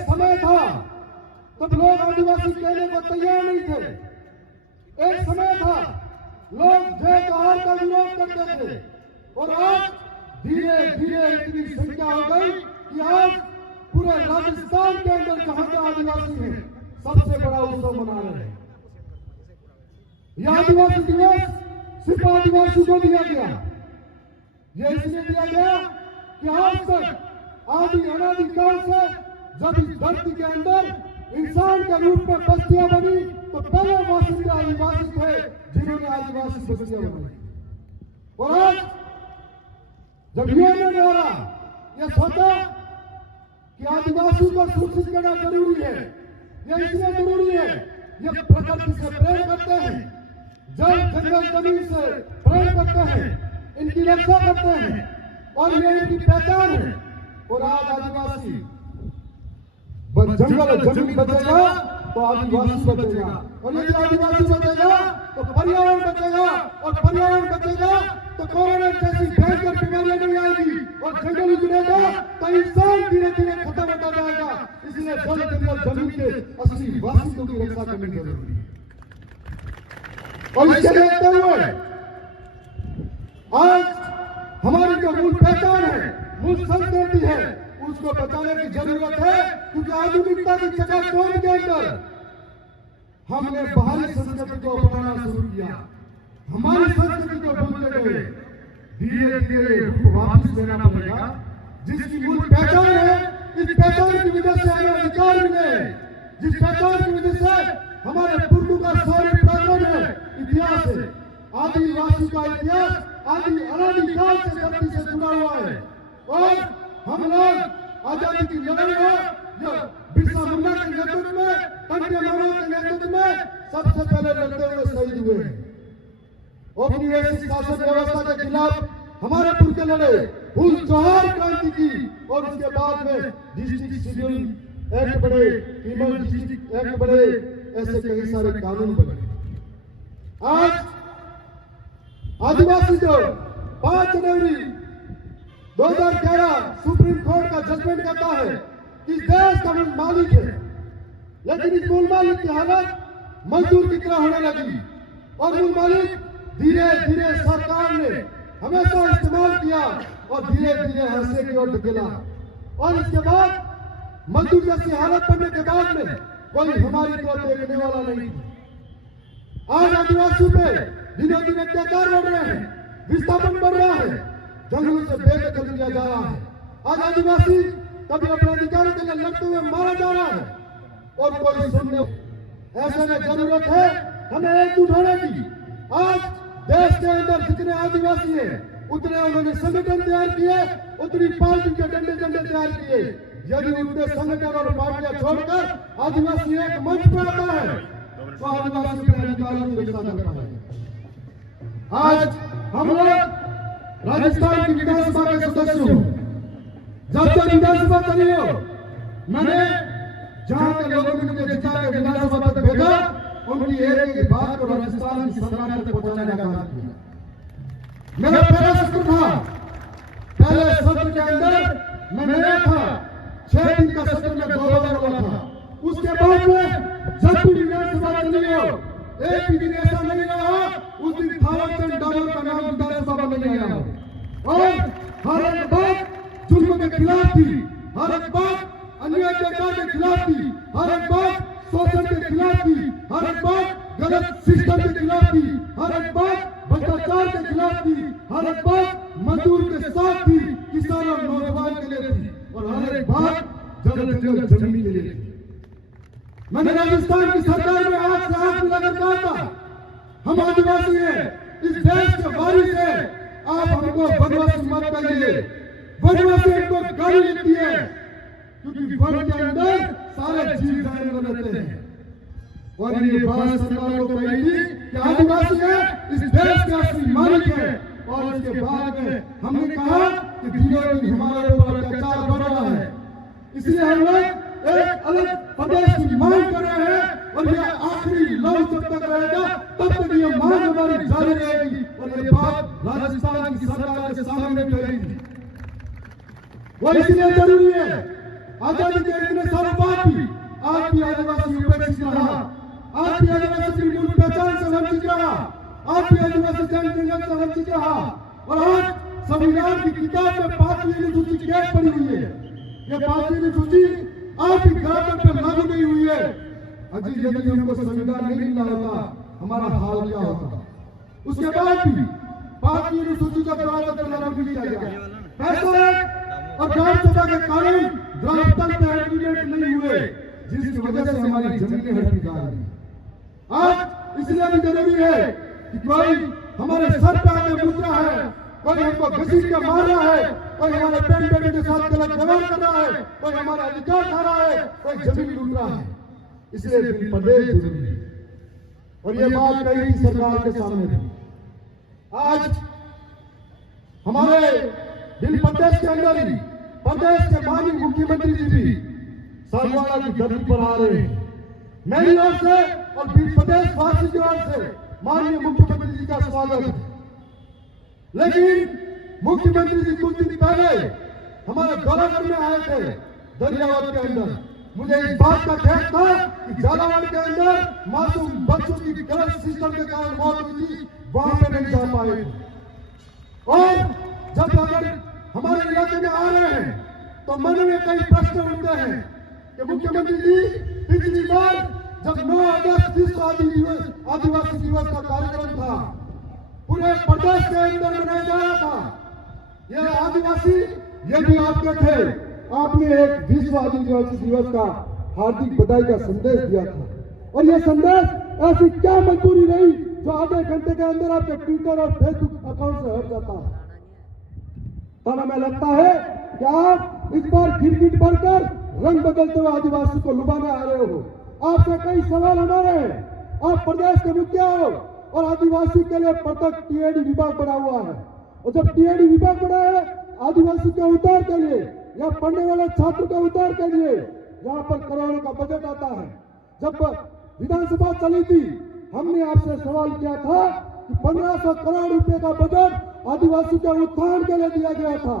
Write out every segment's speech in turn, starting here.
एक समय था तब लोग आदिवासी कहने को तैयार नहीं थे। एक समय था लोग जय जोहार का विरोध करते थे और आज धीरे धीरे इतनी संख्या हो गई कि आज पूरे राजस्थान के अंदर जहां के आदिवासी हैं सबसे बड़ा उत्सव मना रहे हैं। यह आदिवासी दिवस सिर्फ आदिवासी को दिया गया। यह इसलिए दिया गया कि आज तक आदि अनादिकाल से जब इस धरती के अंदर इंसान के रूप में बस्तियां बनी तो पहले वासिंदा आदिवासी थे जिन्होंने आदिवासी बस्तियां बनाई। और आज जब यूएन द्वारा यह सोचा कि आदिवासी को सूचित करना जरूरी है, यह इसलिए जरूरी है, यह प्रकृति से प्रेम करते हैं, जल जंगल जमीन से प्रेम करते हैं, इनकी रक्षा करते हैं और ये इनकी पहचान है। और आज आदिवासी जंगल जमीन बचेगा तो आदिवासी बचेगा, और यदि आदिवासी बचेगा तो पर्यावरण बचेगा, और पर्यावरण बचेगा तो कोरोना जैसी भयंकर बीमारियां नहीं आएगी, और जंगल उजड़ेगा तो इंसान धीरे धीरे खत्म होता जाएगा। इसलिए जल जंगल जमीन के असली वासियों की रक्षा करनी जरूरी है। और इसे देखते हुए आज हमारी जो मूल पहचान है, मूल संस्कृति है, उसको बचाने की जरूरत है। क्योंकि आधुनिकता की चकाचौंध के अंदर हमने बाहरी संस्कृति को अपनाना शुरू किया, हमारी संस्कृति को भूलते गए। धीरे धीरे वापस लेना पड़ेगा। जिसकी मूल पहचान है, इस पहचान की वजह से हमें अधिकार मिले, जिस पहचान की वजह से हमारे पूर्व का शौर्य पराक्रम है, इतिहास है, आदिवासी का इतिहास आदि अनादिकाल से धरती से जुड़ा हुआ है। और हम लोग आजादी की लड़ाई में जो बिरसा मुंडा के नेतृत्व में, पंडित मामा के नेतृत्व में सबसे पहले लड़ते हुए शहीद हुए हैं। औपनिवेशिक शासन व्यवस्था के खिलाफ हमारे पुरखे लड़े, फूल जोहार क्रांति की, और उसके बाद में डिस्ट्रिक्ट शेड्यूल एक्ट बने, फीमेल डिस्ट्रिक्ट एक्ट बने, ऐसे कई सारे कानून बने। आज आदिवासी जो 5 जनवरी 2011 सुप्रीम कोर्ट का जजमेंट कहता है कि देश का मूल मालिक है, लेकिन इस मूल मालिक की हालत मजदूर की तरह होने लगी, और मूल मालिक धीरे धीरे सरकार ने हमेशा इस्तेमाल किया और धीरे धीरे हंसे की ओर धकेला। और इसके बाद मजदूर जैसी हालत बनने के बाद में कोई हमारी तरफ देखने वाला नहीं था। आज आदिवासियों पे दिनों दिन अत्याचार बढ़ रहे हैं, विस्थापन बढ़ रहा है, जंगलों से बेदखल किया जा रहा है। आज आदिवासी कभी अपने अधिकारों के लिए लड़ते हुए मारा जा रहा है और कोई सुनने। ऐसे में जरूरत है हमें एकजुट होने की। आज देश के अंदर जितने आदिवासी हैं उतने उन्होंने संगठन तैयार किए, उतनी पार्टी के डंडे तैयार किए। यदि उनके संगठन और पार्टियां छोड़कर आदिवासी एक मंच पर आता है तो आदिवासी अपने अधिकारों की रक्षा कर पाएंगे। आज हम लोग राजस्थान की विधानसभा के सदस्य हूं। जब तक विधानसभा चली हो, मैंने जहां के लोगों ने मुझे जिता के विधानसभा तक भेजा, उनकी एक बात को राजस्थान की सरकार तक पहुंचाने का काम किया। मेरा पहला सत्र था, पहले सत्र के अंदर मैं नया था, 6 दिन का सत्र में 2 बार हुआ था। उसके बाद में जब भी विधानसभा चली हो, एक भी दिन ऐसा नहीं रहा उस दिन थावरचंद गहलोत का नाम विधानसभा में नहीं आया हो। और हर एक बात जुल्म के खिलाफ थी, हर एक बात अन्याय के खिलाफ थी, हर एक बात शोषण के खिलाफ थी, हर एक बात गलत सिस्टम के खिलाफ थी, हर एक बात भ्रष्टाचार के खिलाफ थी, हर एक बात मजदूर के साथ थी, किसान और नौजवान के लिए थी, और हर एक बात जल जंगल जमीन के लिए थी। मैंने राजस्थान की सरकार में आज से हाथ मिलाकर कहा था, हम आदिवासी हैं, इस देश के वारिस हैं, आप हमको वनवासी मत कहिए। वनवासी हमको गाली लगती है, क्योंकि वन के अंदर सारे जीव जानवर रहते हैं। और ये बात सरकार को कही थी कि आदिवासी है, इस देश के असली मालिक है। और इसके बाद में हमने कहा कि दिनों दिन हमारे ऊपर अत्याचार बढ़ रहा है, इसलिए हम लोग एक अलग प्रदेश की मांग कर रहे हैं। और यह आखिरी लव जब तक रहेगा तब तक ये मांग हमारी जारी रहेगी। और ये बात राजस्थान की सरकार के सामने भी रहेगी। वो इसलिए जरूरी है आजादी के इतने सालों बाद भी आज भी आदिवासी उपेक्षित रहा, आज भी आदिवासी अपनी मूल पहचान से वंचित रहा, आज भी आदिवासी जन जंगल से वंचित रहा। और आज संविधान की किताब में 5वीं अनुसूची कैद पड़ी हुई है। ये 5वीं अनुसूची आज भी घराटों पर लागू नहीं हुई है। अजी यदि हमको संविधान नहीं मिला होता हमारा हाल क्या होता। उसके बाद भी 5वीं अनुसूची का द्वारा लागू किया गया। पैसा और ग्राम सभा के कानून द्राफ्टन पे इम्प्लीमेंट नहीं हुए, जिसकी वजह से हमारी जमीनें हड़पी जा रही हैं। आज इसलिए भी जरूरी है कि कोई हमारे सर पे आके मुद्रा है, कोई हमको घसीट के मार रहा है, कोई हमारे पेन बेटे के साथ गलत व्यवहार कर रहा है, कोई हमारा अधिकार खा रहा है, कोई जमीन लूट रहा है। इसलिए बिल प्रदेश जरूरी है। और ये बात कही थी सरकार के सामने भी। आज हमारे बिल प्रदेश के अंदर ही प्रदेश के माननीय मुख्यमंत्री जी भी सालवाड़ा की धरती पर आ रहे हैं। मेरी ओर से और बिल प्रदेश वासी की ओर से माननीय मुख्यमंत्री जी का स्वागत है। लेकिन मुख्यमंत्री जी कुछ दिन पहले हमारे गौरव में आए थे दरियावत के अंदर। मुझे इस बात का खेद था कि झालावाड़ के अंदर मासूम बच्चों की गलत सिस्टम के कारण मौत हुई थी, वहां पे नहीं जा पाए थे। और जब अगर हमारे इलाके में आ रहे हैं तो मन में कई प्रश्न उठते हैं कि मुख्यमंत्री जी पिछली बार जब 9 अगस्त विश्व आदिवासी दिवस का कार्यक्रम था, पूरे प्रदेश के अंदर मनाया जा रहा था। यह आदिवासी ये भी आपके थे, आपने एक विश्व आदिवासी दिवस का हार्दिक बधाई का संदेश दिया था। और यह संदेश ऐसी क्या मजबूरी रही जो आधे घंटे के अंदर आपके ट्विटर और फेसबुक अकाउंट से हट जाता है। तब हमें लगता है कि आप इस बार गिरगिट भरकर रंग बदलते हुए आदिवासी को लुभाने आ रहे हो। आपसे कई सवाल हमारे हैं। आप प्रदेश के मुखिया हो और आदिवासी के लिए पृथक टीएडी विभाग बना हुआ है। और जब टीएडी विभाग बना है आदिवासी के उद्धार के लिए या पढ़ने वाले छात्र के उद्धार के लिए, यहाँ पर करोड़ों का बजट आता है। जब विधानसभा चली थी हमने आपसे सवाल किया था कि 1500 करोड़ रुपए का बजट आदिवासी के उत्थान के लिए दिया गया था।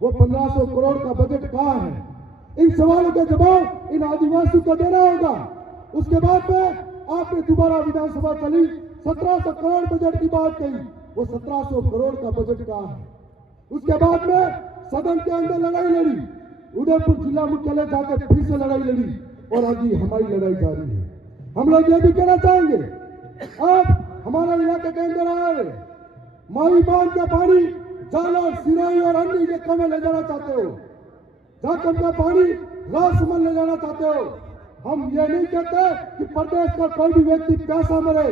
वो 1500 करोड़ का बजट कहाँ है? इन सवालों के जवाब इन आदिवासी को देना होगा। उसके बाद में आपने दोबारा विधानसभा चली, 1700 करोड़ बजट की बात कही। वो 1700 करोड़ का बजट कहाँ है? उसके बाद में सदन के अंदर लड़ाई लड़ी, उदयपुर जिला मुख्यालय जाकर फिर से लड़ाई लड़ी और अभी हमारी लड़ाई जारी है। हम लोग ये भी कहना चाहेंगे, आप हमारे इलाके के अंदर आए, माई बांध का पानी जालौर, सिरोही और अन्य इलाकों में ले जाना चाहते हो, झारखंड का पानी राजसमंद ले जाना चाहते हो। हम ये नहीं कहते कि प्रदेश का कोई भी व्यक्ति प्यासा मरे।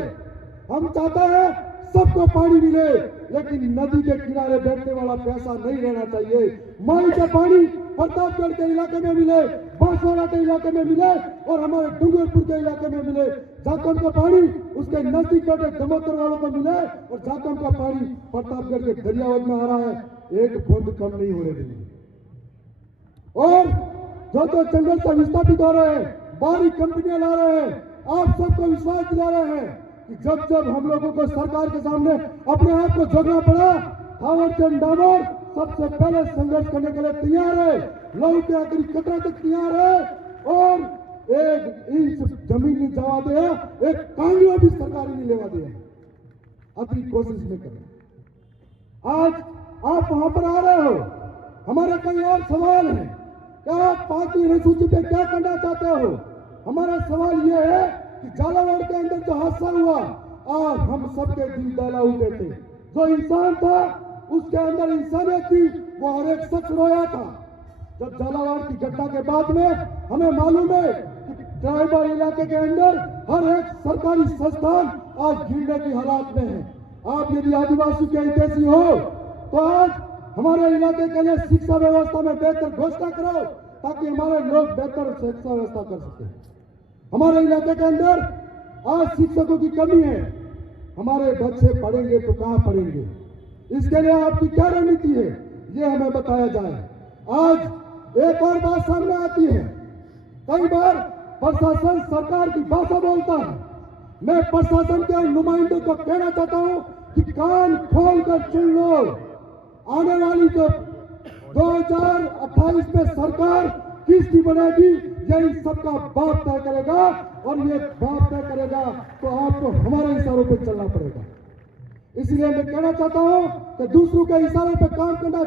हम चाहते हैं सबको पानी मिले, लेकिन नदी के किनारे बैठने वाला प्यासा नहीं रहना चाहिए। माई का पानी प्रतापगढ़ के इलाके में मिले, बांसवाड़ा के इलाके में मिले और हमारे डूंगरपुर के इलाके में मिले। झारखंड का पानी उसके नजदीक के जमोतर वालों को मिले और झारखंड का पानी प्रतापगढ़ के दरियावत में आ रहा है, एक बूंद कम नहीं होने देंगे। और जो जंगल से विस्थापित हो रहे हैं, बाहरी कंपनियां ला रहे हैं, आप सबको विश्वास दिला रहे हैं कि जब जब हम लोगों को सरकार के सामने अपने आप को झगड़ा पड़ा, थावर चंद डामोर सबसे पहले संघर्ष करने के लिए तैयार है, लहू के आखिरी कतरा तक तैयार है और एक इंच जमीन नहीं जवा दिया, एक कांगड़ा भी सरकार नहीं लेवा दिया। अपनी कोशिश में करें। आज आप वहां पर आ रहे हो, हमारे कई और सवाल हैं। क्या आप 5वीं अनुसूची पे क्या करना चाहते हो? हमारा सवाल यह है कि झालावाड़ के अंदर जो हादसा हुआ, आज हम सबके दिल दहला उठे थे। जो इंसान था उसके अंदर इंसानियत थी, वो हर एक शख्स रोया था। जब झालावाड़ की घटना के बाद में हमें मालूम है कि ट्राइबल इलाके के अंदर हर एक सरकारी संस्थान आज गिरने की हालात में है। आप यदि आदिवासी के हितैषी हो तो आज हमारे इलाके के लिए शिक्षा व्यवस्था में बेहतर घोषणा करो ताकि हमारे लोग बेहतर शिक्षा व्यवस्था कर सके। हमारे इलाके के अंदर आज शिक्षकों की कमी है, हमारे बच्चे पढ़ेंगे तो कहां पढ़ेंगे? इसके लिए आपकी क्या रणनीति है, ये हमें बताया जाए। आज एक और बात सामने आती है, कई बार प्रशासन सरकार की भाषा बोलता है। मैं प्रशासन के नुमाइंदों को कहना चाहता हूं कि कान खोल कर सुन लो। आने वाली जो 2028 में सरकार किसकी बनेगी, यही सबका बाप तय करेगा। और ये बाप तय करेगा तो आपको हमारे इशारों पे चलना पड़ेगा। इसलिए मैं कहना चाहता हूं कि दूसरों के इशारों पे काम करना